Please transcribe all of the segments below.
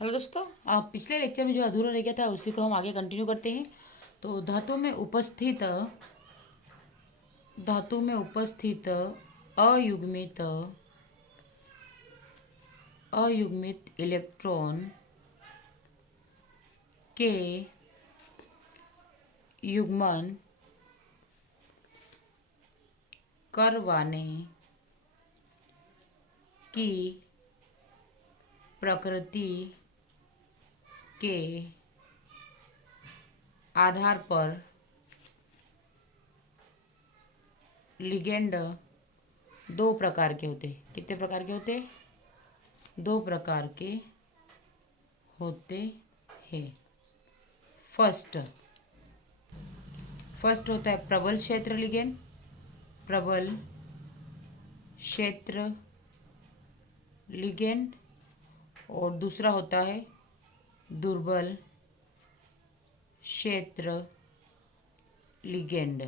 Hello दोस्तों, आप पिछले लेक्चर में जो अधूरा रह गया था उसी को हम आगे कंटिन्यू करते हैं। तो धातु में उपस्थित अयुग्मित अयुग्मित इलेक्ट्रॉन के युग्मन करवाने की प्रकृति के आधार पर लिगेंड दो प्रकार के होते हैं। कितने प्रकार के होते हैं? दो प्रकार के होते हैं। फर्स्ट फर्स्ट होता है प्रबल क्षेत्र लिगेंड। प्रबल क्षेत्र लिगेंड। और दूसरा होता है दुर्बल क्षेत्र लिगेंड,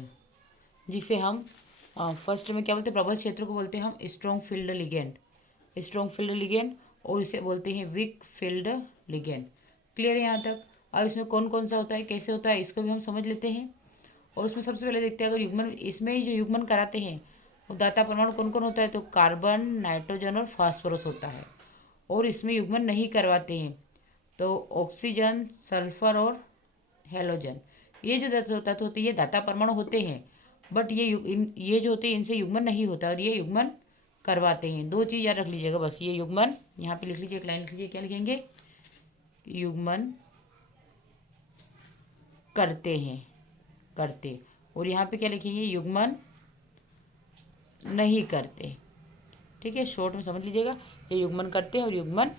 जिसे हम फर्स्ट में क्या बोलते हैं? प्रबल क्षेत्र को बोलते हैं हम strong field ligand. Strong field ligand. और इसे बोलते हैं वीक फील्ड लिगेंड। क्लियर है यहाँ तक? अब इसमें कौन कौन सा होता है, कैसे होता है, इसको भी हम समझ लेते हैं। और उसमें सबसे पहले देखते हैं, अगर युग्मन, इसमें ही जो युग्मन कराते हैं वो दाता परमाणु कौन कौन होता है? तो कार्बन, नाइट्रोजन और फास्फोरस होता है। और इसमें युग्मन नहीं करवाते हैं तो ऑक्सीजन, सल्फर और हेलोजन। ये जो तत्व होते हैं ये दाता परमाणु होते हैं, बट ये जो होते हैं इनसे युग्मन नहीं होता और ये युग्मन करवाते हैं। दो चीज़ याद रख लीजिएगा बस। ये युग्मन, यहाँ पे लिख लीजिए, एक लाइन लिख लीजिए, क्या लिखेंगे? युग्मन करते हैं, करते। और यहाँ पे क्या लिखेंगे? युग्मन नहीं करते। ठीक है, शॉर्ट में समझ लीजिएगा। ये युग्मन करते हैं और युग्मन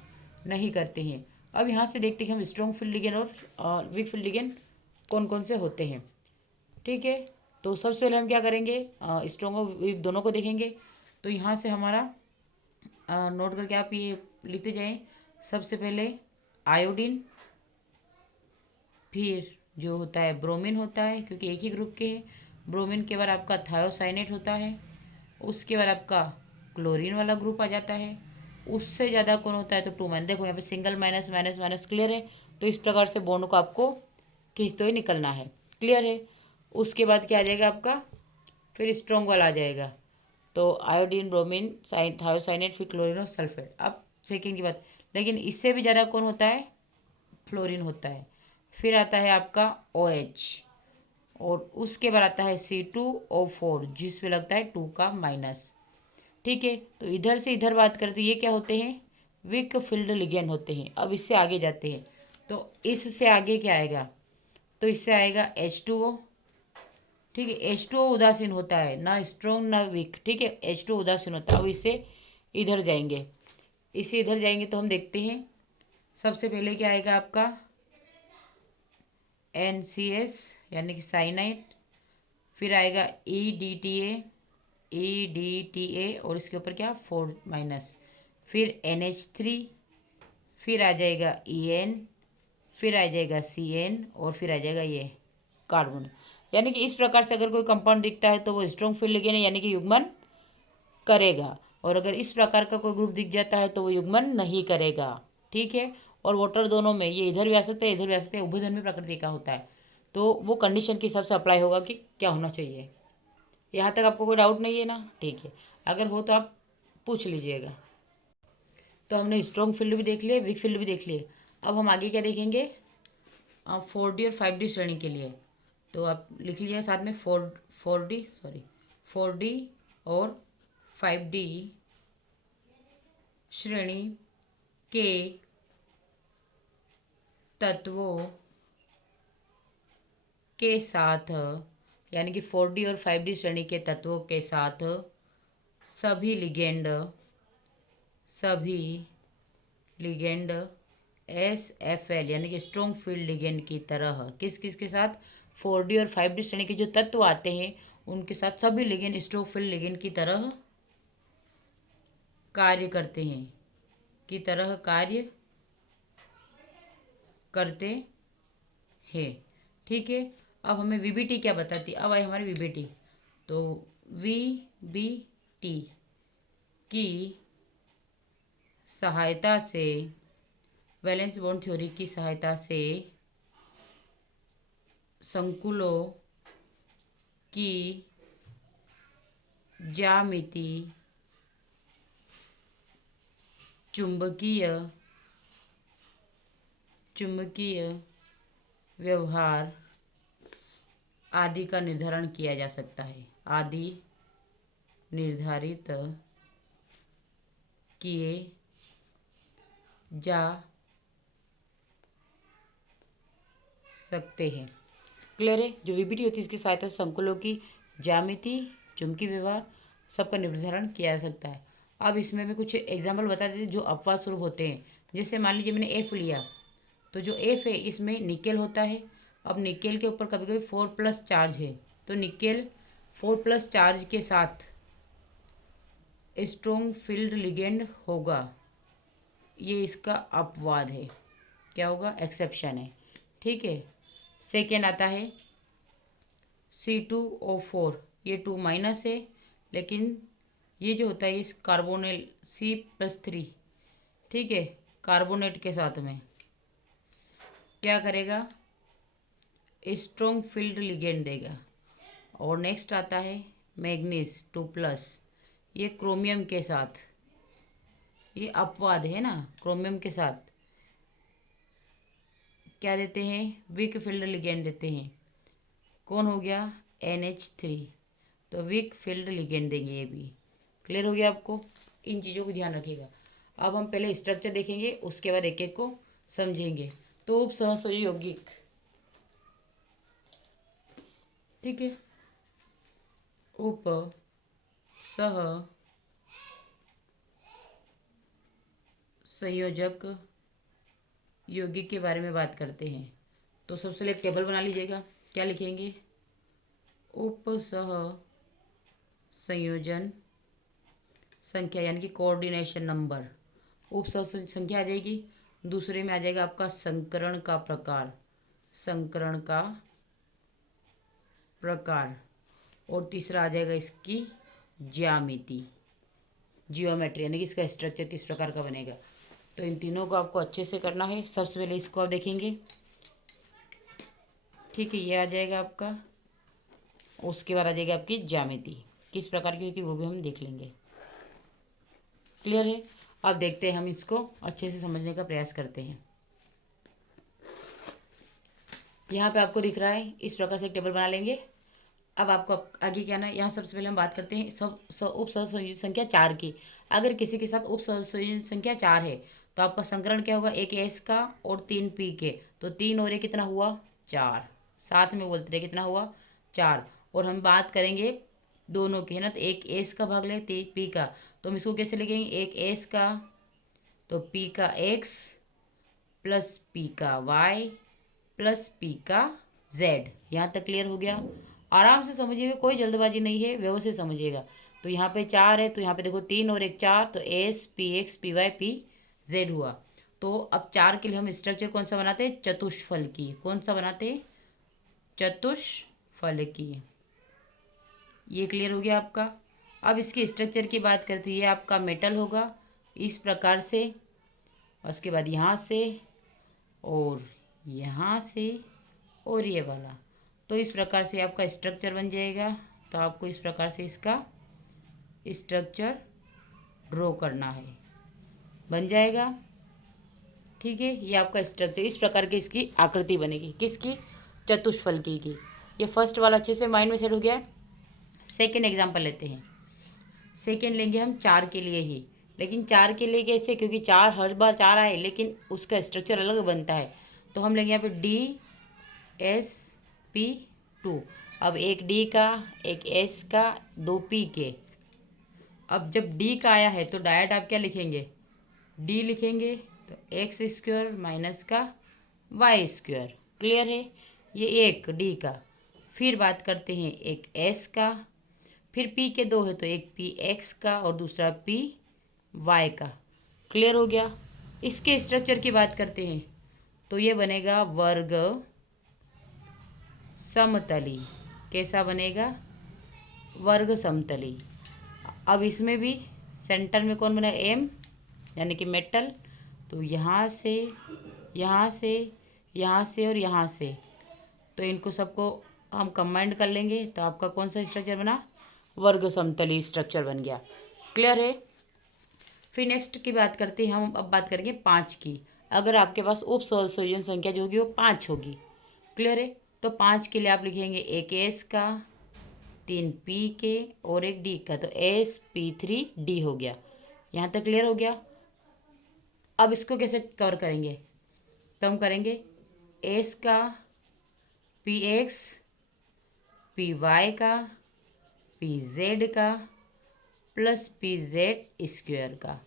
नहीं करते हैं। अब यहाँ से देखते हैं कि हम स्ट्रॉन्ग फील्ड लिगेंड और वीक फील्ड लिगेंड कौन कौन से होते हैं। ठीक है, तो सबसे पहले हम क्या करेंगे? स्ट्रॉन्ग और वीक दोनों को देखेंगे। तो यहाँ से हमारा नोट करके आप ये लिखते जाएं। सबसे पहले आयोडीन, फिर जो होता है ब्रोमीन होता है, क्योंकि एक ही ग्रुप के हैं। ब्रोमीन के बाद आपका थायोसाइनेट होता है। उसके बाद आपका क्लोरीन वाला ग्रुप आ जाता है। उससे ज़्यादा कौन होता है? तो टू माइन। देखो यहाँ पे single minus minus minus, clear है? तो इस प्रकार से बॉन्ड को आपको खींचते हुए निकलना है। क्लियर है? उसके बाद क्या आ जाएगा आपका? फिर स्ट्रॉन्ग वाला आ जाएगा। तो आयोडीन, ब्रोमीन, थायोसाइनेट, फिर क्लोरीन और सल्फेट। अब सेकेंड की बात, लेकिन इससे भी ज़्यादा कौन होता है? फ्लोरीन होता है। फिर आता है आपका OH। और उसके बाद आता है C2O4, जिसमें लगता है 2 का माइनस। ठीक है, तो इधर से इधर बात करें तो ये क्या होते हैं? वीक फील्ड लिगेंड होते हैं। अब इससे आगे जाते हैं तो इससे आगे क्या आएगा? तो इससे आएगा H2O। ठीक है, H2O उदासीन होता है, ना स्ट्रॉन्ग ना वीक। ठीक है, H2O उदासीन होता है। अब इससे इधर जाएंगे, इससे इधर जाएंगे तो हम देखते हैं सबसे पहले क्या आएगा आपका? NCS यानी कि साइनाइड। फिर आएगा EDTA और इसके ऊपर क्या? 4 माइनस। फिर NH3। फिर आ जाएगा EN। फिर आ जाएगा CN और फिर आ जाएगा ये कार्बन। यानी कि इस प्रकार से अगर कोई कंपाउंड दिखता है तो वो स्ट्रॉन्ग फील्ड लिगेंड है, यानी कि युग्मन करेगा। और अगर इस प्रकार का कोई ग्रुप दिख जाता है तो वो युग्मन नहीं करेगा। ठीक है, और वाटर दोनों में, ये इधर भी आ सकते हैं इधर भी आ सकते हैं, उभयधर्मी प्रकृति का होता है। तो वो कंडीशन के हिसाब से अप्लाई होगा कि क्या होना चाहिए। यहाँ तक आपको कोई डाउट नहीं है ना? ठीक है, अगर हो तो आप पूछ लीजिएगा। तो हमने स्ट्रॉन्ग फील्ड भी देख लिए, वीक फील्ड भी देख लिए। अब हम आगे क्या देखेंगे? 4D और 5D श्रेणी के लिए। तो आप लिख लीजिएगा साथ में, 4D और 5D श्रेणी के तत्वों के साथ, यानी कि 4D और 5D श्रेणी के तत्वों के साथ सभी लिगेंड सभी लिगेंड SFL यानी कि स्ट्रॉन्ग फील्ड लिगेंड की तरह, किस किस के साथ? 4D और 5D श्रेणी के जो तत्व आते हैं उनके साथ सभी लिगेंड स्ट्रॉन्ग फील्ड लिगेंड की तरह कार्य करते हैं, की तरह कार्य करते हैं। ठीक है, अब हमें VBT क्या बताती है? अब आई हमारी VBT। तो VBT की सहायता से वैलेंस बॉन्ड थ्योरी की सहायता से संकुलों की ज्यामिति, चुंबकीय व्यवहार आदि का निर्धारण किया जा सकता है। आदि निर्धारित किए जा सकते हैं। क्लियर है? जो वीबीटी होती है इसकी सहायता से संकुलों की ज्यामिति, चुंबकीय व्यवहार सबका निर्धारण किया जा सकता है। अब इसमें भी कुछ एग्जाम्पल बता देते हैं जो अपवाद स्वरूप होते हैं। जैसे मान लीजिए मैंने एफ लिया, तो जो एफ है इसमें निकेल होता है। अब निकेल के ऊपर कभी कभी 4+ चार्ज है, तो निकेल 4+ चार्ज के साथ स्ट्रॉन्ग फील्ड लिगेंड होगा। ये इसका अपवाद है। क्या होगा? एक्सेप्शन है। ठीक है। सेकेंड आता है C2O4, ये 2- है, लेकिन ये जो होता है इस कार्बोनिल C+3, ठीक है, कार्बोनेट के साथ में क्या करेगा? स्ट्रॉन्ग फील्ड लिगेंड देगा। और नेक्स्ट आता है मैग्नीज 2+, ये क्रोमियम के साथ, ये अपवाद है ना, क्रोमियम के साथ क्या देते हैं? वीक फील्ड लिगेंड देते हैं। कौन हो गया? NH3, तो वीक फील्ड लिगेंड देंगे ये भी। क्लियर हो गया आपको? इन चीज़ों को ध्यान रखिएगा। अब हम पहले स्ट्रक्चर देखेंगे, उसके बाद एक एक को समझेंगे। तो उपसहसंयोगिक, ठीक है, उप सह संयोजक यौगिक के बारे में बात करते हैं। तो सबसे पहले एक टेबल बना लीजिएगा। क्या लिखेंगे? उप सह संयोजन संख्या यानी कि कोऑर्डिनेशन नंबर, उप सह संख्या आ जाएगी। दूसरे में आ जाएगा आपका संकरण का प्रकार, संकरण का प्रकार। और तीसरा आ जाएगा इसकी ज्यामिति, जियोमेट्री, यानी कि इसका स्ट्रक्चर किस प्रकार का बनेगा। तो इन तीनों को आपको अच्छे से करना है। सबसे पहले इसको आप देखेंगे, ठीक है, ये आ जाएगा आपका। उसके बाद आ जाएगी आपकी ज्यामिति, किस प्रकार की होगी वो भी हम देख लेंगे। क्लियर है? अब देखते हैं, हम इसको अच्छे से समझने का प्रयास करते हैं। यहाँ पे आपको दिख रहा है, इस प्रकार से एक टेबल बना लेंगे। अब आपको आगे क्या ना, यहाँ सबसे पहले हम बात करते हैं उप सहसंयोजक संख्या 4 की। अगर किसी के साथ उप सहसंयोजक संख्या 4 है तो आपका संकरण क्या होगा? एक एस का और 3 पी के, तो 3 और 1 कितना हुआ? 4। साथ में बोलते रहे कितना हुआ? 4। और हम बात करेंगे दोनों की, है ना, तो एक एस का भाग ले पी का, तो हम इसको कैसे लिखेंगे? एक एस का तो पी का एक्स प्लस पी का वाई प्लस पी का जेड। यहाँ तक क्लियर हो गया? आराम से समझिएगा, कोई जल्दबाजी नहीं है, व्यवस्थित समझिएगा। तो यहाँ पे 4 है, तो यहाँ पे देखो 3 और 1 4, तो S P X P Y P Z हुआ। तो अब 4 के लिए हम स्ट्रक्चर कौन सा बनाते हैं? चतुष्फल की। कौन सा बनाते हैं? चतुष्फल की। ये क्लियर हो गया आपका? अब इसके स्ट्रक्चर की बात करते हैं, ये आपका मेटल होगा इस प्रकार से, उसके बाद यहाँ से और यहाँ से और ये वाला, तो इस प्रकार से आपका स्ट्रक्चर बन जाएगा। तो आपको इस प्रकार से इसका स्ट्रक्चर ड्रॉ करना है, बन जाएगा। ठीक है, ये आपका स्ट्रक्चर, इस प्रकार की इसकी आकृति बनेगी। किसकी? चतुष्फलकी की। ये फर्स्ट वाला अच्छे से माइंड में सेट हो गया। सेकेंड एग्जाम्पल लेते हैं। सेकेंड लेंगे हम 4 के लिए ही, लेकिन 4 के लिए कैसे? क्योंकि 4 हर बार 4 आए, लेकिन उसका स्ट्रक्चर अलग बनता है। तो हम लेंगे यहाँ पे DsP2। अब एक डी का, एक एस का, 2 पी के। अब जब डी का आया है तो डायरेक्ट आप क्या लिखेंगे? डी लिखेंगे, तो x² माइनस का y²। क्लियर है? ये एक डी का। फिर बात करते हैं एक एस का, फिर पी के 2 है, तो एक पी एक्स का और दूसरा पी वाई का। क्लियर हो गया? इसके स्ट्रक्चर की बात करते हैं, तो ये बनेगा वर्ग समतली। कैसा बनेगा? वर्ग समतली। अब इसमें भी सेंटर में कौन बना? एम, यानी कि मेटल। तो यहाँ से यहाँ से और यहाँ से, तो इनको सबको हम कंबाइंड कर लेंगे तो आपका कौन सा स्ट्रक्चर बना, वर्ग समतली स्ट्रक्चर बन गया। क्लियर है। फिर नेक्स्ट की बात करते हैं हम, अब बात करेंगे 5 की। अगर आपके पास उप संयोजन संख्या जो होगी वो 5 होगी। क्लियर है। तो 5 के लिए आप लिखेंगे एक एस का, 3 पी के और एक डी का, तो SP3D हो गया। यहाँ तक क्लियर हो गया। अब इसको कैसे कवर करेंगे, तो हम करेंगे एस का, PX, PY का, PZ का प्लस PZ² का,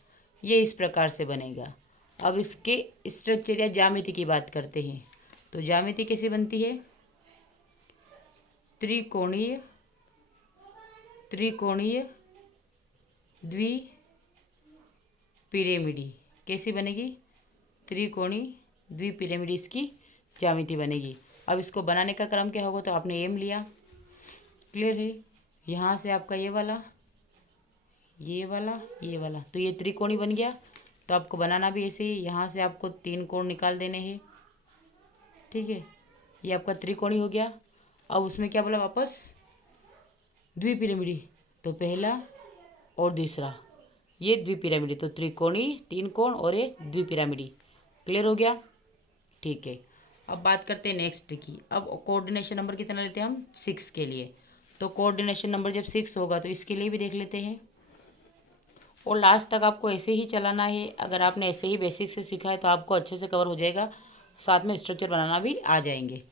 ये इस प्रकार से बनेगा। अब इसके स्ट्रक्चर या ज्यामिति की बात करते हैं, तो ज्यामिति कैसे बनती है, त्रिकोणीय द्विपिरामिडी। कैसी बनेगी, त्रिकोणीय द्विपिरामिडी इसकी ज्यामिति बनेगी। अब इसको बनाने का क्रम क्या होगा, तो आपने एम लिया। क्लियर है। यहाँ से आपका ये वाला, ये वाला, ये वाला, तो ये त्रिकोणी बन गया। तो आपको बनाना भी ऐसे ही, यहाँ से आपको 3 कोण निकाल देने हैं। ठीक है, ये आपका त्रिकोणी हो गया। अब उसमें क्या बोला वापस, द्विपिरामिडी, तो पहला और दूसरा ये द्विपिरामिडी, तो त्रिकोणी 3 कोण और ये द्विपिरामिडी। क्लियर हो गया। ठीक है। अब बात करते हैं नेक्स्ट की। अब कोऑर्डिनेशन नंबर कितना लेते हैं हम, 6 के लिए। तो कोऑर्डिनेशन नंबर जब 6 होगा तो इसके लिए भी देख लेते हैं, और लास्ट तक आपको ऐसे ही चलाना है। अगर आपने ऐसे ही बेसिक से सीखा है तो आपको अच्छे से कवर हो जाएगा, साथ में स्ट्रक्चर बनाना भी आ जाएंगे।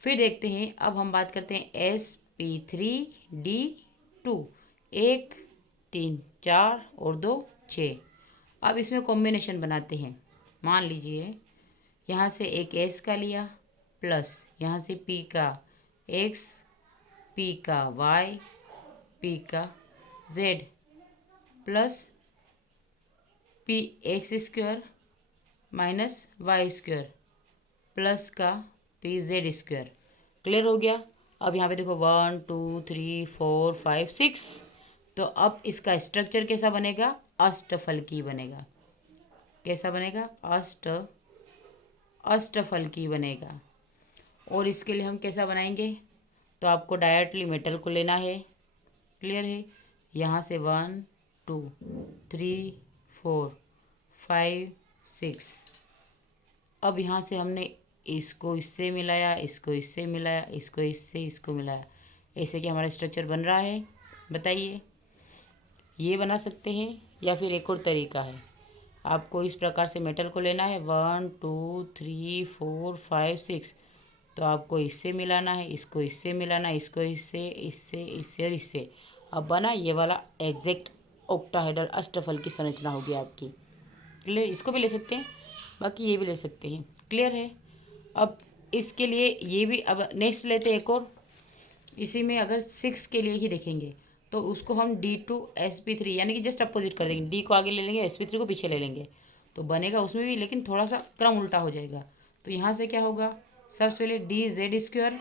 फिर देखते हैं, अब हम बात करते हैं SP3D2, 1 3 4 और 2 6। अब इसमें कॉम्बिनेशन बनाते हैं। मान लीजिए यहाँ से एक S का लिया, प्लस यहाँ से P का X, P का Y, P का Z, plus PX² minus Y² plus का PZ²। क्लियर हो गया। अब यहाँ पे देखो 1 2 3 4 5 6। तो अब इसका स्ट्रक्चर कैसा बनेगा, अष्टफलकी बनेगा। कैसा बनेगा, अष्टफलकी बनेगा। और इसके लिए हम कैसा बनाएंगे, तो आपको डायरेक्टली मेटल को लेना है। क्लियर है। यहाँ से 1 2 3 4 5 6। अब यहाँ से हमने इसको इससे मिलाया, इसको इससे मिलाया, इसको इससे इसको मिलाया, ऐसे कि हमारा स्ट्रक्चर बन रहा है। बताइए, ये बना सकते हैं या फिर एक और तरीका है। आपको इस प्रकार से मेटल को लेना है, 1 2 3 4 5 6। तो आपको इससे मिलाना है, इसको इससे मिलाना है, इसको इससे इससे इससे और इससे। अब बना ये वाला एग्जैक्ट ऑक्टाहेड्रल अष्टफल की संरचना होगी आपकी। क्लियर। इसको भी ले सकते हैं, बाकी ये भी ले सकते हैं। क्लियर है। अब इसके लिए ये भी, अब नेक्स्ट लेते हैं एक और। इसी में अगर 6 के लिए ही देखेंगे तो उसको हम D2SP3 यानी कि जस्ट अपोजिट कर देंगे। D को आगे ले लेंगे, SP3 को पीछे ले लेंगे, तो बनेगा उसमें भी, लेकिन थोड़ा सा क्रम उल्टा हो जाएगा। तो यहाँ से क्या होगा, सबसे पहले DZ²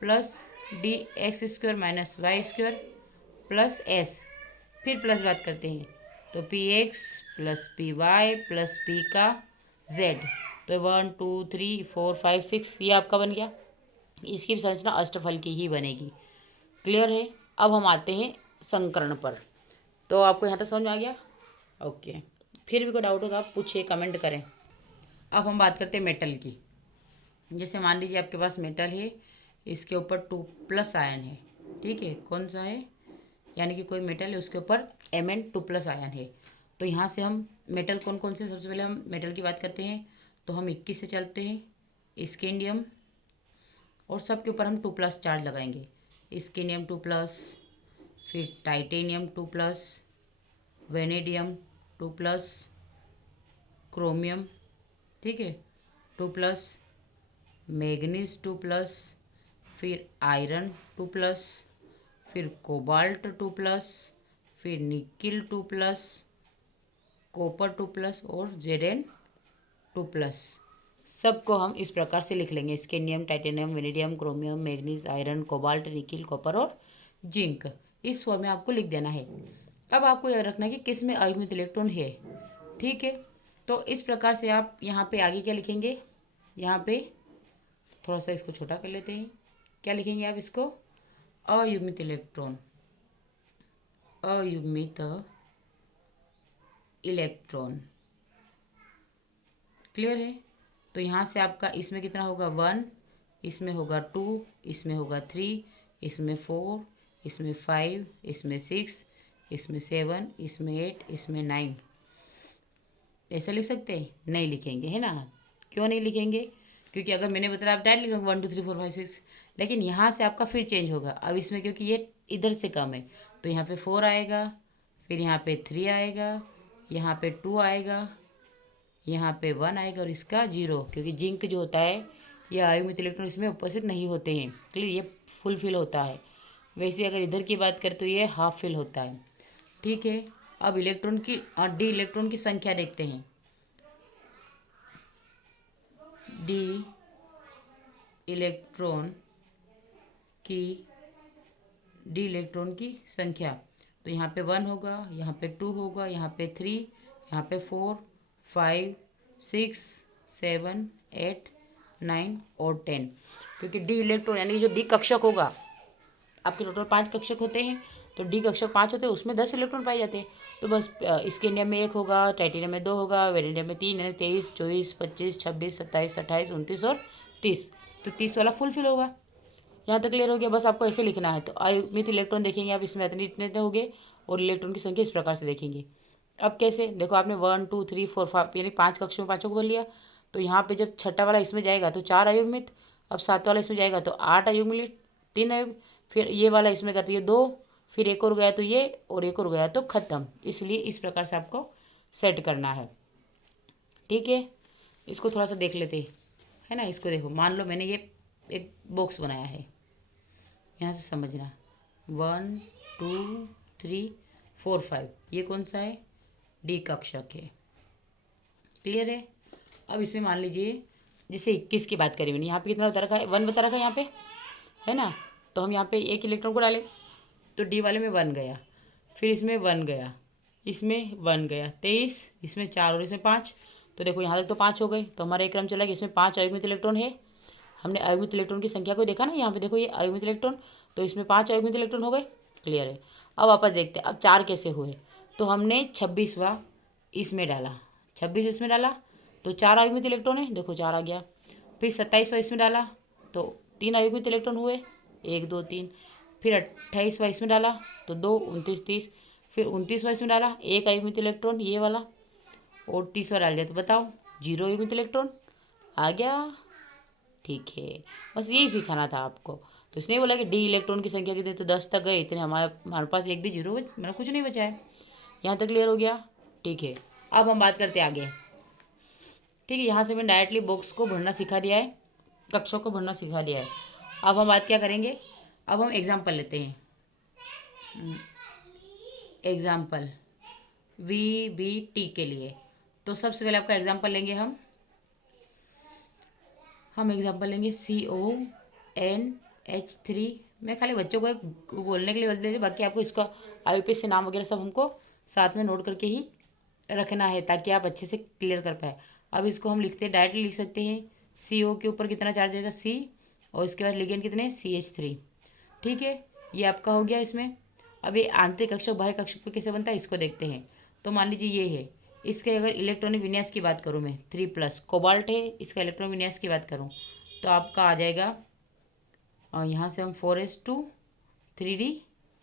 plus DX² minus Y² plus S। फिर प्लस बात करते हैं, तो PX plus PY plus P का Z। तो 1 2 3 4 5 6 ये आपका बन गया। इसकी भी संरचना अष्टफल की ही बनेगी। क्लियर है। अब हम आते हैं संकरण पर। तो आपको यहाँ तक समझ में आ गया। ओके। फिर भी कोई डाउट हो तो आप पूछिए, कमेंट करें। अब हम बात करते हैं मेटल की। जैसे मान लीजिए आपके पास मेटल है, इसके ऊपर 2+ आयन है। ठीक है, कौन सा है, यानी कि कोई मेटल है उसके ऊपर Mn2+ आयन है। तो यहाँ से हम मेटल कौन कौन से, सबसे पहले हम मेटल की बात करते हैं तो हम 21 से चलते हैं। स्कैंडियम, और सब के ऊपर हम 2+ चार्ज लगाएंगे। स्कैंडियम 2+, फिर टाइटेनियम 2+, वेनेडियम 2+, क्रोमियम, ठीक है, 2+, मैग्नीज 2+, फिर आयरन 2+, फिर कोबाल्ट 2+, फिर निकिल 2+, कॉपर 2+ और Zn2+। सबको हम इस प्रकार से लिख लेंगे, scandium, titanium, vanadium, chromium, manganese, iron, cobalt, nickel, copper और जिंक। इस फॉर्म में आपको लिख देना है। अब आपको याद रखना है कि किस में अयुग्मित इलेक्ट्रॉन है। ठीक है, तो इस प्रकार से आप यहाँ पे आगे क्या लिखेंगे, यहाँ पे थोड़ा सा इसको छोटा कर लेते हैं। क्या लिखेंगे आप इसको, अयुग्मित इलेक्ट्रॉन, अयुग्मित इलेक्ट्रॉन। क्लियर है। तो यहाँ से आपका इसमें कितना होगा 1, इसमें होगा 2, इसमें होगा 3, इसमें 4, इसमें 5, इसमें 6, इसमें 7, इसमें 8, इसमें 9। ऐसा लिख सकते हैं? नहीं लिखेंगे, है ना। क्यों नहीं लिखेंगे? क्योंकि अगर मैंने बताया आप डायरेक्ट लिखेंगे 1 2 3 4 5 6, लेकिन यहाँ से आपका फिर चेंज होगा। अब इसमें क्योंकि ये इधर से कम है तो यहाँ पे 4 आएगा, फिर यहाँ पे 3 आएगा, यहाँ पे 2 आएगा, यहाँ पे 1 आएगा और इसका 0, क्योंकि जिंक जो होता है या अयुग्मित इलेक्ट्रॉन इसमें उपस्थित नहीं होते हैं। क्लियर, ये फुल फिल होता है। वैसे अगर इधर की बात करें तो ये हाफ फिल होता है। ठीक है। अब इलेक्ट्रॉन की डी इलेक्ट्रॉन की संख्या देखते हैं। डी इलेक्ट्रॉन की संख्या, तो यहाँ पे 1 होगा, यहाँ पे 2 होगा, यहाँ पे 3, यहाँ पे 4 5 6 7 8 9 और 10। क्योंकि डी इलेक्ट्रॉन यानी जो डी कक्षक होगा, आपके टोटल 5 कक्षक होते हैं, तो डी कक्षक 5 होते हैं, उसमें 10 इलेक्ट्रॉन पाए जाते हैं। तो बस स्केंडियम में 1 होगा, टाइटेनियम में 2 होगा, वेरिडियम में 3 है, 23 24 25 26 27 28 29 और 30। तो 30 वाला फुल फिल होगा। यहाँ तक क्लियर हो गया। बस आपको ऐसे लिखना है। तो अयुग्मित इलेक्ट्रॉन देखेंगे आप, इसमें इतने इतने हो गए और इलेक्ट्रॉन की संख्या इस प्रकार से देखेंगे। अब कैसे देखो, आपने 1 2 3 4 5 यानी 5 कक्षों में 5 को बोल लिया। तो यहाँ पे जब छठा वाला इसमें जाएगा तो 4 अयुग्मित, अब 7 वाला इसमें जाएगा तो 8 अयुग्मित, 3 अयुग्मित, फिर ये वाला इसमें गया तो ये 2, फिर एक और गया तो ये, और एक और गया तो ख़त्म। इसलिए इस प्रकार से आपको सेट करना है। ठीक है। इसको थोड़ा सा देख लेते है ना। इसको देखो, मान लो मैंने ये एक बॉक्स बनाया है, यहाँ से समझना 1 2 3 4 5, ये कौन सा है, डी कक्षक है। क्लियर है। अब इसमें मान लीजिए जैसे 21 की बात करें मैंने, यहाँ पे कितना बता रखा है, 1 बता रखा है यहाँ पे, है ना। तो हम यहाँ पे एक इलेक्ट्रॉन को डालें तो डी वाले में 1 गया, फिर इसमें 1 गया, इसमें 1 गया, 23, इसमें 4 और इसमें 5। तो देखो यहाँ तक तो 5 हो गए। तो हमारा एक क्रम चला कि इसमें 5 अयुग्मित इलेक्ट्रॉन है। हमने अयुग्मित इलेक्ट्रॉन की संख्या को देखा ना, यहाँ पे देखो ये अयुग्मित इलेक्ट्रॉन, तो इसमें 5 अयुग्मित इलेक्ट्रॉन हो गए। क्लियर है। अब वापस देखते हैं अब 4 कैसे हुए। तो हमने 26वां इसमें डाला, 26 इसमें डाला तो 4 अयुग्मित इलेक्ट्रॉन है, देखो 4 आ गया। फिर 27वां इसमें डाला तो 3 अयुग्मित इलेक्ट्रॉन हुए, 1 2 3। फिर 28वां इसमें डाला तो 2 29 30। फिर 29वां इसमें डाला 1 अयुग्मित इलेक्ट्रॉन ये वाला, और 30वां डाल दिया तो बताओ 0 अयुग्मित इलेक्ट्रॉन आ गया। ठीक है, बस यही सिखाना था आपको। तो इसने बोला कि डी इलेक्ट्रॉन की संख्या कितनी, तो 10 तक गए, इतने हमारे पास एक भी जीरो मतलब कुछ नहीं बचा है। यहाँ तक क्लियर हो गया। ठीक है। अब हम बात करते आगे। ठीक है, यहाँ से मैंने डायरेक्टली बॉक्स को भरना सिखा दिया है, कक्षों को भरना सिखा दिया है। अब हम बात क्या करेंगे, अब हम एग्जाम्पल लेते हैं। एग्जाम्पल VBT के लिए। तो सबसे पहले आपका एग्जाम्पल लेंगे हम एग्जाम्पल लेंगे CONH3। मैं खाली बच्चों को एक बोलने के लिए बोल देती, बाकी आपको इसका IUPAC से नाम वगैरह सब हमको साथ में नोट करके ही रखना है ताकि आप अच्छे से क्लियर कर पाए। अब इसको हम लिखते हैं, डायरेक्टली लिख सकते हैं। CO के ऊपर कितना चार्ज आएगा C, और इसके बाद लिगेंड कितने CH3। ठीक है, ये आपका हो गया इसमें। अब ये आंतरिक कक्षक बाह्य कक्षक पे कैसे बनता है इसको देखते हैं। तो मान लीजिए ये है, इसके अगर इलेक्ट्रॉनिक विन्यास की बात करूँ मैं 3+ कोबाल्ट है, इसका इलेक्ट्रॉनिक विन्यास की बात करूँ तो आपका आ जाएगा, और यहाँ से हम 4s2 3d।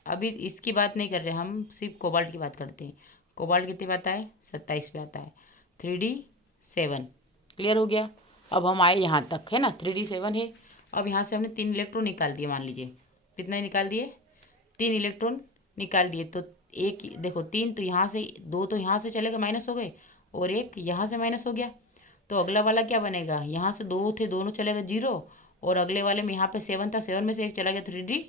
अभी इसकी बात नहीं कर रहे, हम सिर्फ कोबाल्ट की बात करते हैं। कोबाल्ट कितने पे आता है, 27 पे आता है, 3d 7। क्लियर हो गया। अब हम आए यहाँ तक, है ना, 3d 7 है। अब यहाँ से हमने 3 इलेक्ट्रॉन निकाल दिए, मान लीजिए कितने निकाल दिए, 3 इलेक्ट्रॉन निकाल दिए। तो एक देखो 3 तो यहाँ से, 2 तो यहाँ से चले गए माइनस हो गए, और एक यहाँ से माइनस हो गया। तो अगला वाला क्या बनेगा, यहाँ से 2 थे दोनों चले गए 0, और अगले वाले में यहाँ पे 7 था, 7 में से एक चला गया, 3d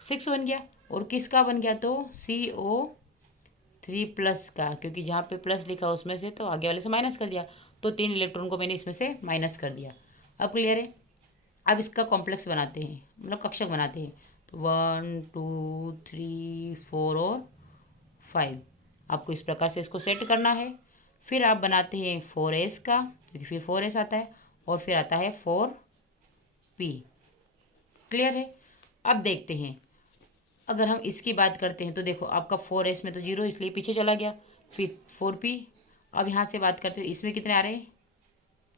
6 बन गया। और किसका बन गया, तो CO3+ का, क्योंकि जहाँ पे प्लस लिखा उसमें से तो आगे वाले से माइनस कर दिया, तो 3 इलेक्ट्रॉन को मैंने इसमें से माइनस कर दिया। अब क्लियर है। अब इसका कॉम्प्लेक्स बनाते हैं, मतलब कक्षक बनाते हैं। तो 1 2 3 4 और 5 आपको इस प्रकार से इसको सेट करना है। फिर आप बनाते हैं 4s का, क्योंकि फिर 4s आता है, और फिर आता है 4p। क्लियर है। अब देखते हैं, अगर हम इसकी बात करते हैं तो देखो आपका 4s में तो जीरो इसलिए पीछे चला गया, फिर 4p। अब यहाँ से बात करते हैं, इसमें कितने आ रहे हैं,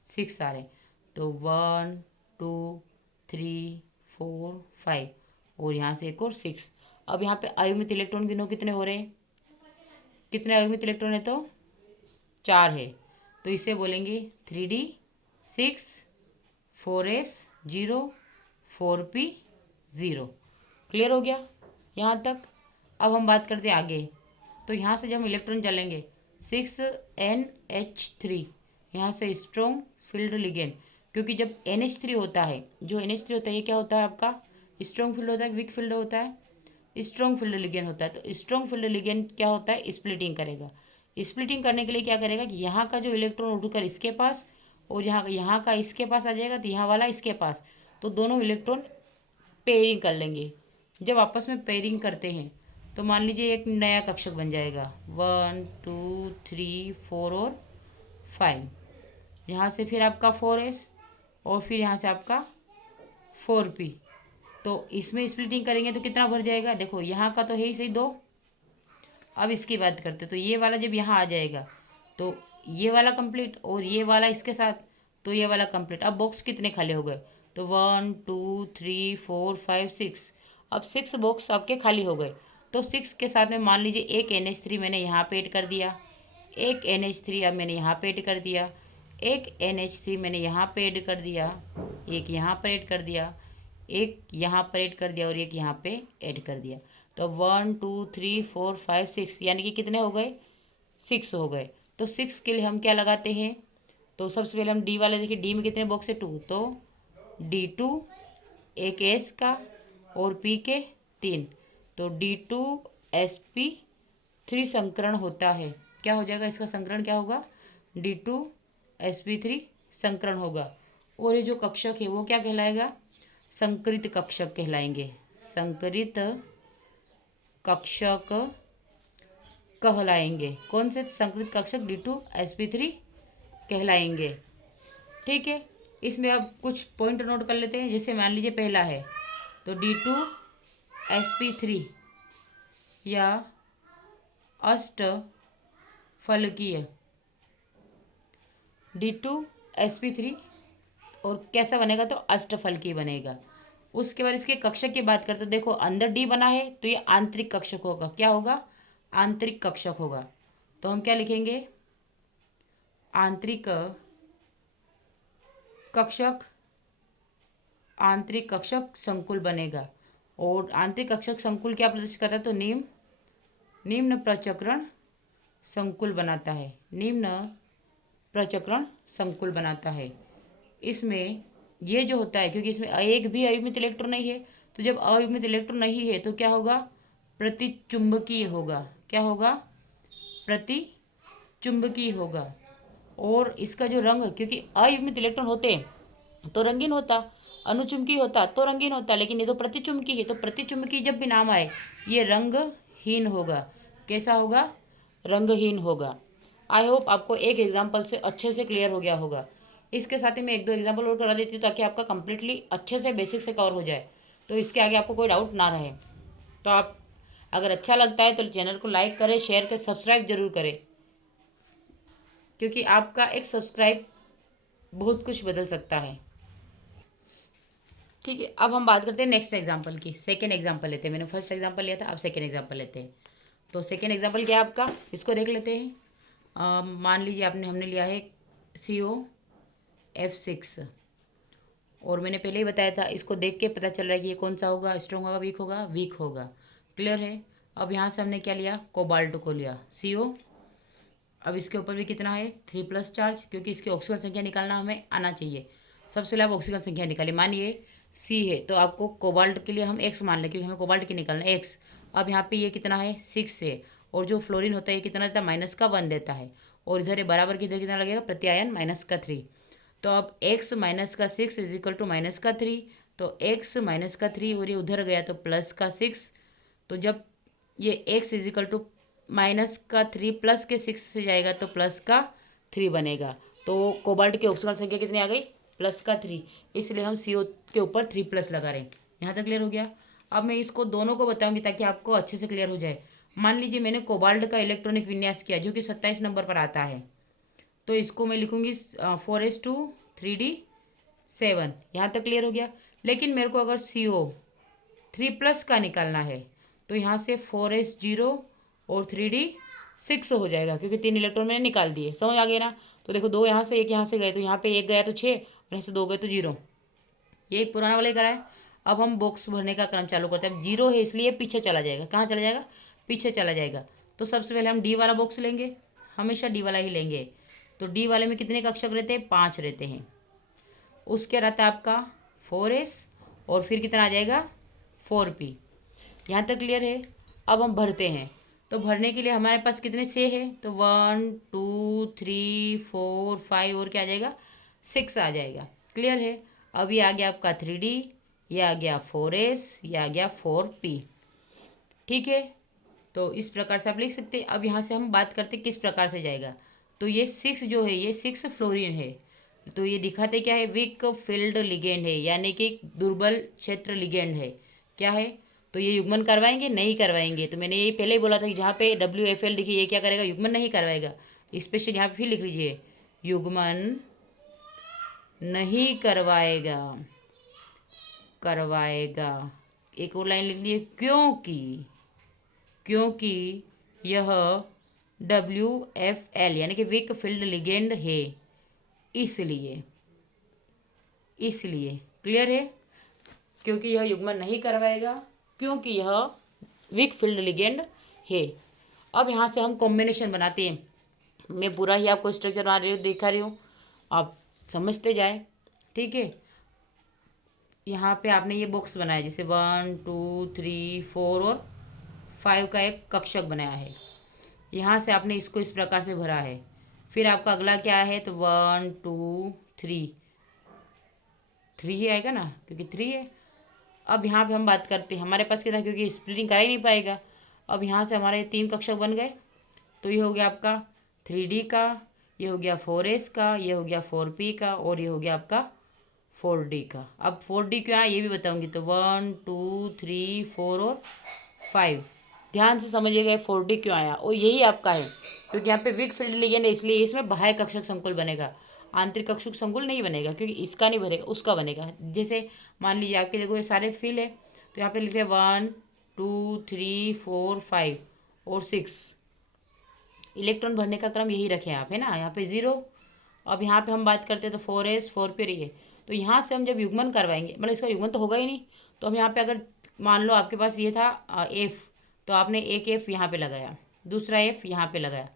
6 आ रहे हैं। तो 1 2 3 4 5, और यहाँ से एक और 6। अब यहाँ पे अयुग्मित इलेक्ट्रॉन गिनो कितने हो रहे हैं, कितने अयुग्मित इलेक्ट्रॉन है, तो 4 है। तो इसे बोलेंगे 3d 6 4s 0 4p 0। क्लियर हो गया यहाँ तक। अब हम बात करते हैं आगे। तो यहाँ से जब हम इलेक्ट्रॉन डालेंगे 6NH3, यहाँ से स्ट्रॉन्ग फील्ड लिगेंड, क्योंकि जब NH3 होता है, जो NH3 होता है ये क्या होता है आपका, स्ट्रॉन्ग फील्ड होता है, वीक फील्ड होता है, स्ट्रॉन्ग फील्ड लिगेंड होता है। तो स्ट्रॉन्ग फील्ड लिगेंड क्या होता है, स्प्लिटिंग करेगा। स्प्लिटिंग करने के लिए क्या करेगा कि यहाँ का जो इलेक्ट्रॉन उठकर इसके पास, और यहाँ का इसके पास आ जाएगा, तो यहाँ वाला इसके पास, तो दोनों इलेक्ट्रॉन पेयरिंग कर लेंगे। जब आपस में पेयरिंग करते हैं तो मान लीजिए एक नया कक्षक बन जाएगा 1 2 3 4 और 5। यहाँ से फिर आपका 4s, और फिर यहाँ से आपका 4p। तो इसमें स्प्लिटिंग करेंगे तो कितना भर जाएगा, देखो यहाँ का तो है ही सही 2। अब इसकी बात करते तो ये वाला जब यहाँ आ जाएगा तो ये वाला कंप्लीट, और ये वाला इसके साथ, तो ये वाला कंप्लीट। अब बॉक्स कितने खाली हो गए, तो 1 2 3 4 5 6। अब 6 बॉक्स आपके खाली हो गए। तो 6 के साथ में मान लीजिए एक NH3 मैंने यहाँ पे ऐड कर दिया, एक NH3 अब मैंने यहाँ पे ऐड कर दिया, एक NH3 मैंने यहाँ पे ऐड कर दिया, एक यहाँ पर ऐड कर दिया, एक यहाँ पर ऐड कर दिया, और एक यहाँ पे ऐड कर दिया। तो 1 2 3 4 5 6, यानी कि कितने हो गए, 6 हो गए। तो 6 के लिए हम क्या लगाते हैं, तो सबसे पहले हम डी वाले देखिए, डी में कितने बॉक्स है, 2, तो D2 एक एस का और पी के 3, तो D2sp3 संकरण होता है। क्या हो जाएगा इसका संकरण, क्या होगा, D2sp3 संकरण होगा। और ये जो कक्षक है वो क्या कहलाएगा, संकरित कक्षक कहलाएंगे, संकरित कक्षक कहलाएंगे। कौन से संकरित कक्षक, D2sp3 कहलाएंगे। ठीक है। इसमें अब कुछ पॉइंट नोट कर लेते हैं। जैसे मान लीजिए पहला है तो D2sp3 या अष्टफलकीय, D2sp3 और कैसा बनेगा, तो अष्टफलकीय बनेगा। उसके बाद इसके कक्षक की बात करते, देखो अंदर डी बना है तो ये आंतरिक कक्षक होगा। क्या होगा, आंतरिक कक्षक होगा। तो हम क्या लिखेंगे, आंतरिक कक्षक, आंतरिक कक्षक संकुल बनेगा। और आंतरिक कक्षक संकुल क्या प्रदर्शित करता है, तो निम्न प्रचक्रण संकुल बनाता है, निम्न प्रचक्रण संकुल बनाता है। इसमें ये जो होता है, क्योंकि इसमें एक भी अयुग्मित इलेक्ट्रॉन नहीं है, तो जब अयुग्मित इलेक्ट्रॉन नहीं है तो क्या होगा, प्रतिचुंबकीय होगा। क्या होगा, प्रतिचुंबकीय होगा। और इसका जो रंग, क्योंकि अयुग्मित इलेक्ट्रॉन होते हैं तो रंगीन होता, अनुचुंबकीय होता तो रंगीन होता, लेकिन ये तो प्रतिचुंबकीय है, तो प्रतिचुंबकीय जब भी नाम आए ये रंगहीन होगा। कैसा होगा, रंगहीन होगा। आई होप आपको एक एग्जाम्पल से अच्छे से क्लियर हो गया होगा। इसके साथ ही मैं एक दो एग्जाम्पल और करा देती हूँ ताकि आपका कंप्लीटली अच्छे से बेसिक से कवर हो जाए, तो इसके आगे आपको कोई डाउट ना रहे। तो आप अगर अच्छा लगता है तो चैनल को लाइक करें, शेयर करें, सब्सक्राइब जरूर करें, क्योंकि आपका एक सब्सक्राइब बहुत कुछ बदल सकता है। ठीक है। अब हम बात करते हैं नेक्स्ट एग्जाम्पल की। सेकेंड एग्जाम्पल लेते हैं, मैंने फर्स्ट एग्जाम्पल लिया था, अब सेकेंड एग्जाम्पल लेते हैं। तो सेकेंड एग्जाम्पल क्या है आपका, इसको देख लेते हैं। मान लीजिए हमने लिया है COF6, और मैंने पहले ही बताया था, इसको देख के पता चल रहा है कि ये कौन सा होगा, स्ट्रॉन्ग होगा, वीक होगा, वीक होगा। क्लियर है। अब यहाँ से हमने क्या लिया, कोबाल्ट को लिया, CO। अब इसके ऊपर भी कितना है, 3+ चार्ज, क्योंकि इसकी ऑक्सीजन संख्या निकालना हमें आना चाहिए। सबसे पहले आप ऑक्सीजन संख्या निकालिए। मानिए C है तो आपको कोबाल्ट के लिए हम X मान लें, क्योंकि हमें कोबाल्ट की निकालना है, X। अब यहाँ पे ये कितना है, 6 है, और जो फ्लोरीन होता है ये कितना देता है, -1 देता है, और इधर ये बराबर की इधर कितना लगेगा, प्रत्यायन -3। तो अब X -6 इज इक्वल टू -3, तो X -3 और ये उधर गया तो +6। तो जब ये X is equal to minus का 3 प्लस के 6 से जाएगा तो प्लस का 3 बनेगा। तो कोबाल्ट की ऑक्सीजन संख्या कितनी आ गई? प्लस का 3, इसलिए हम CO के ऊपर 3 प्लस लगा रहे हैं। यहाँ तक क्लियर हो गया। अब मैं इसको दोनों को बताऊंगी ताकि आपको अच्छे से क्लियर हो जाए। मान लीजिए मैंने कोबाल्ट का इलेक्ट्रॉनिक विन्यास किया जो कि 27 नंबर पर आता है, तो इसको मैं लिखूंगी 4s2 3d7। यहाँ तक क्लियर हो गया। लेकिन मेरे को अगर CO3 प्लस का निकालना है तो यहाँ से 4s0 और 3d6 हो जाएगा, क्योंकि 3 इलेक्ट्रॉन मैंने निकाल दिए। समझ आ गया ना? तो देखो 2 यहाँ से 1 यहाँ से गए, तो यहाँ पे 1 गया तो 6 और यहाँ से 2 गए तो 0। ये पुराना वाला ही करा है। अब हम बॉक्स भरने का क्रम चालू करते हैं। अब 0 है इसलिए पीछे चला जाएगा। कहाँ चला जाएगा? पीछे चला जाएगा। तो सबसे पहले हम डी वाला बॉक्स लेंगे, हमेशा डी वाला ही लेंगे। तो डी वाले में कितने कक्षक रहते हैं? 5 रहते हैं। उसके रहता है आपका 4s और फिर कितना आ जाएगा? 4p। यहाँ तक क्लियर है? अब हम भरते हैं। तो भरने के लिए हमारे पास कितने से है? तो 1 2 3 4 5 और क्या आ जाएगा? 6 आ जाएगा। क्लियर है? अब ये आ गया आपका 3d, ये आ गया 4s, ये आ गया 4p। ठीक है, तो इस प्रकार से आप लिख सकते हैं। अब यहाँ से हम बात करते हैं किस प्रकार से जाएगा। तो ये 6 जो है ये 6 फ्लोरीन है। तो ये दिखाते क्या है? वीक फील्ड लिगेंड है, यानी कि दुर्बल क्षेत्र लिगेंड है। क्या है? तो ये युग्मन करवाएंगे? नहीं करवाएंगे। तो मैंने यही पहले ही बोला था कि जहाँ पे WFL लिखी ये क्या करेगा? युग्मन नहीं करवाएगा। स्पेशल यहाँ पे फिर लिख लीजिए, युग्मन नहीं करवाएगा। एक और लाइन लिख लीजिए, क्योंकि यह WFL यानी कि वीक फील्ड लिगेंड है, इसलिए। क्लियर है? क्योंकि यह युग्मन नहीं करवाएगा, क्योंकि यह वीक फील्ड लिगेंड है। अब यहाँ से हम कॉम्बिनेशन बनाते हैं। मैं पूरा ही आपको स्ट्रक्चर बना रही हूँ, दिखा रही हूँ, आप समझते जाए। ठीक है, यहाँ पे आपने ये बॉक्स बनाया, जैसे 1 2 3 4 और 5 का एक कक्षक बनाया है। यहाँ से आपने इसको इस प्रकार से भरा है। फिर आपका अगला क्या है? तो 1 2 3 ही आएगा ना, क्योंकि 3 है। अब यहाँ पे हम बात करते हैं हमारे पास कितना, क्योंकि स्प्लिटिंग करा ही नहीं पाएगा। अब यहाँ से हमारे 3 कक्षक बन गए। तो ये हो गया आपका 3d का, ये हो गया 4s का, ये हो गया 4p का, और ये हो गया आपका 4d का। अब 4d क्यों आया ये भी बताऊंगी। तो 1 2 3 4 और 5, ध्यान से समझिएगा 4d क्यों आया। और यही आपका है, क्योंकि यहाँ पे वीक फील्ड लिगेंड है, इसलिए इसमें बाह्य कक्षक संकुल बनेगा, आंतरिक कक्षक संकुल नहीं बनेगा, क्योंकि इसका नहीं बनेगा, उसका बनेगा। जैसे मान लीजिए आपके देखो ये सारे फील्ड है, तो यहाँ पे लिखे 1 2 3 4 5 और 6। इलेक्ट्रॉन भरने का क्रम यही रखें आप, है ना? यहाँ पे 0। अब यहाँ पे हम बात करते हैं तो 4s 4p रही है। तो यहाँ से हम जब युग्मन करवाएंगे, मतलब इसका युग्मन तो होगा ही नहीं, तो हम यहाँ पे अगर मान लो आपके पास ये था F, तो आपने एक F यहाँ पे लगाया, दूसरा F यहाँ पे लगाया,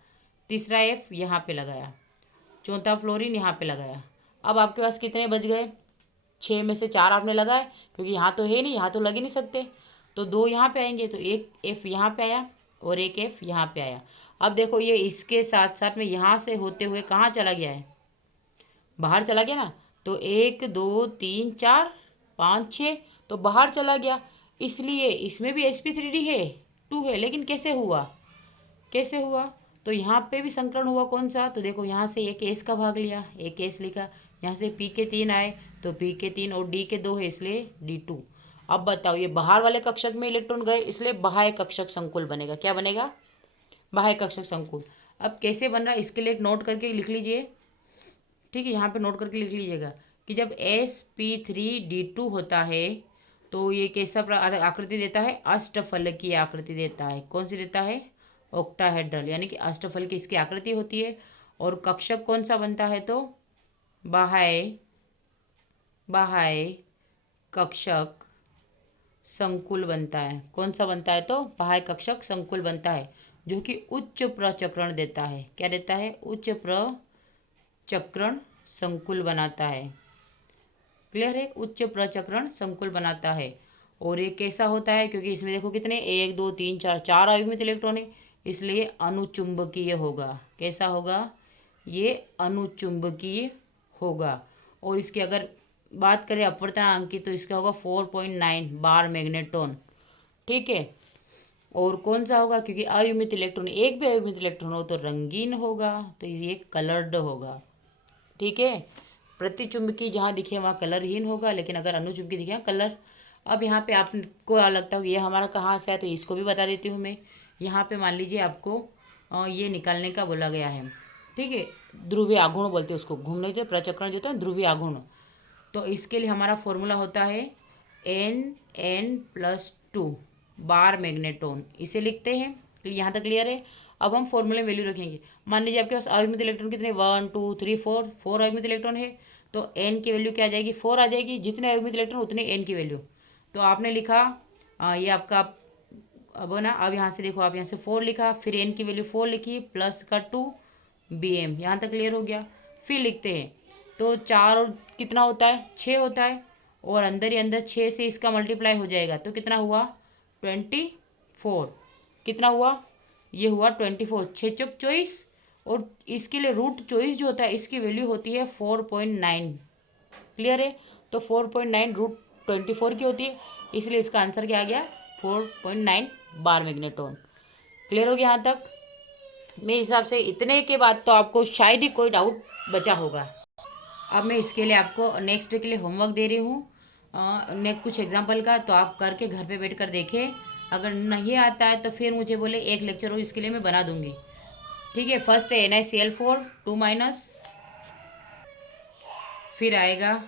तीसरा F यहाँ पे लगाया, चौथा फ्लोरीन यहाँ पे लगाया। अब आपके पास कितने बच गए? 6 में से 4 आपने लगाए, क्योंकि यहाँ तो है नहीं, यहाँ तो लग ही नहीं सकते। तो 2 यहाँ पे आएंगे, तो एक F यहाँ पे आया और एक F यहाँ पे आया। अब देखो ये इसके साथ साथ में यहाँ से होते हुए कहाँ चला गया है? बाहर चला गया ना। तो 1 2 3 4 5 6 तो बाहर चला गया, इसलिए इसमें भी sp3d है, 2 है। लेकिन कैसे हुआ? तो यहाँ पे भी संकरण हुआ। कौन सा? तो देखो यहाँ से एक एस का भाग लिया, एक एस लिखा, यहाँ से पी के 3 आए, तो पी के 3 और डी के 2 है, इसलिए D2। अब बताओ, ये बाहर वाले कक्षक में इलेक्ट्रॉन गए, इसलिए बाह्य कक्षक संकुल बनेगा। क्या बनेगा? बाह्य कक्षक संकुल। अब कैसे बन रहा है इसके लिए एक नोट करके लिख लीजिए। ठीक है, यहाँ पे नोट करके लिख लीजिएगा कि जब sp3d2 होता है तो ये कैसा आकृति देता है? अष्टफल की आकृति देता है। कौन सी देता है? ऑक्टाहेड्रल, यानी कि अष्टफल की इसकी आकृति होती है। और कक्षक कौन सा बनता है? तो बाह्य कक्षक संकुल बनता है। कौन सा बनता है? तो बाह्य कक्षक संकुल बनता है, जो कि उच्च प्रचक्रण देता है। क्या देता है? उच्च प्रचक्रण संकुल बनाता है। क्लियर है? उच्च प्रचक्रण संकुल बनाता है। और ये कैसा होता है? क्योंकि इसमें देखो कितने 1 2 3 4 अयुग्मित इलेक्ट्रॉन है, इसलिए अनुचुंबकीय होगा। कैसा होगा? ये अनुचुंबकीय होगा। और इसकी अगर बात करें अपवर्तनांक की, तो इसका होगा 4.9 बार मैग्नेटॉन। ठीक है, और कौन सा होगा, क्योंकि अयुग्मित इलेक्ट्रॉन, एक भी अयुग्मित इलेक्ट्रॉन हो तो रंगीन होगा, तो ये कलर्ड होगा। ठीक है, प्रतिचुंबकी जहाँ दिखे वहाँ कलरहीन होगा, लेकिन अगर अनुचुंबकी दिखे कलर। अब यहाँ पे आपको लगता है ये हमारा कहाँ से है, तो इसको भी बता देती हूँ मैं। यहाँ पे मान लीजिए आपको ये निकालने का बोला गया है। ठीक है, ध्रुवीय आघूर्ण बोलते हैं उसको, घूमने जो प्रचक्रण जो होता है ध्रुवीय आघूर्ण। तो इसके लिए हमारा फॉर्मूला होता है N+2 बार मैग्नेटोन, इसे लिखते हैं। तो यहाँ तक क्लियर है। अब हम फॉर्मूले वैल्यू रखेंगे। मान लीजिए आपके पास अयुग्मित इलेक्ट्रॉन कितने, 1 2 3 4, 4 अयुग्मित इलेक्ट्रॉन है, तो एन की वैल्यू क्या आ जाएगी, 4 आ जाएगी। जितने अयुग्मित इलेक्ट्रॉन उतने एन की वैल्यू। तो आपने लिखा ये आपका, अब ना, अब यहाँ से देखो, आप यहाँ से 4 लिखा, फिर एन की वैल्यू 4 लिखी, प्लस का 2 BM। यहाँ तक क्लियर हो गया। फिर लिखते हैं, तो 4 और कितना होता है, 6 होता है, और अंदर ही अंदर 6 से इसका मल्टीप्लाई हो जाएगा, तो कितना हुआ, 24। कितना हुआ, ये हुआ 24, 6 × 24। और इसके लिए √24 जो होता है, इसकी वैल्यू होती है 4.9। क्लियर है। तो 4.9 √24 की होती है, इसलिए इसका आंसर क्या आ गया, 4.9 बार मैग्नेटोन। क्लियर हो गया यहाँ तक। मेरे हिसाब से इतने के बाद तो आपको शायद ही कोई डाउट बचा होगा। अब मैं इसके लिए आपको नेक्स्ट डे के लिए होमवर्क दे रही हूँ, कुछ एग्जाम्पल का, तो आप करके घर पे बैठ कर देखें। अगर नहीं आता है तो फिर मुझे बोले, एक लेक्चर हो इसके लिए मैं बना दूँगी। ठीक है, फर्स्ट है NiCl4 2-, फिर आएगा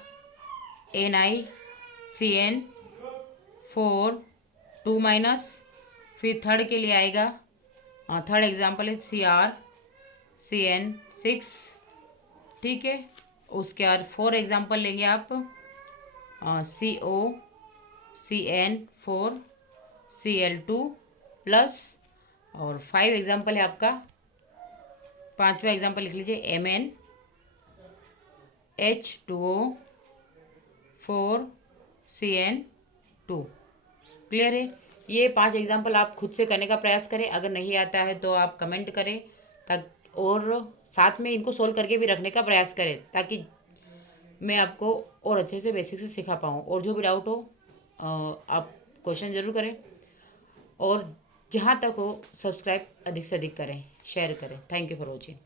NiCN4 2-, फिर थर्ड के लिए आएगा, थर्ड एग्जाम्पल है CrCN6। ठीक है, उसके बाद 4 एग्जाम्पल लेंगे आप, COCN4 Cl2+, और 5 एग्जाम्पल है आपका, 5वां एग्जाम्पल लिख लीजिए MnH2O4 CN2। क्लियर है। ये 5 एग्जाम्पल आप खुद से करने का प्रयास करें। अगर नहीं आता है तो आप कमेंट करें, ताकि, और साथ में इनको सोल्व करके भी रखने का प्रयास करें, ताकि मैं आपको और अच्छे से बेसिक से सिखा पाऊँ। और जो भी डाउट हो आप क्वेश्चन ज़रूर करें, और जहाँ तक हो सब्सक्राइब अधिक से अधिक करें, शेयर करें। Thank you for watching.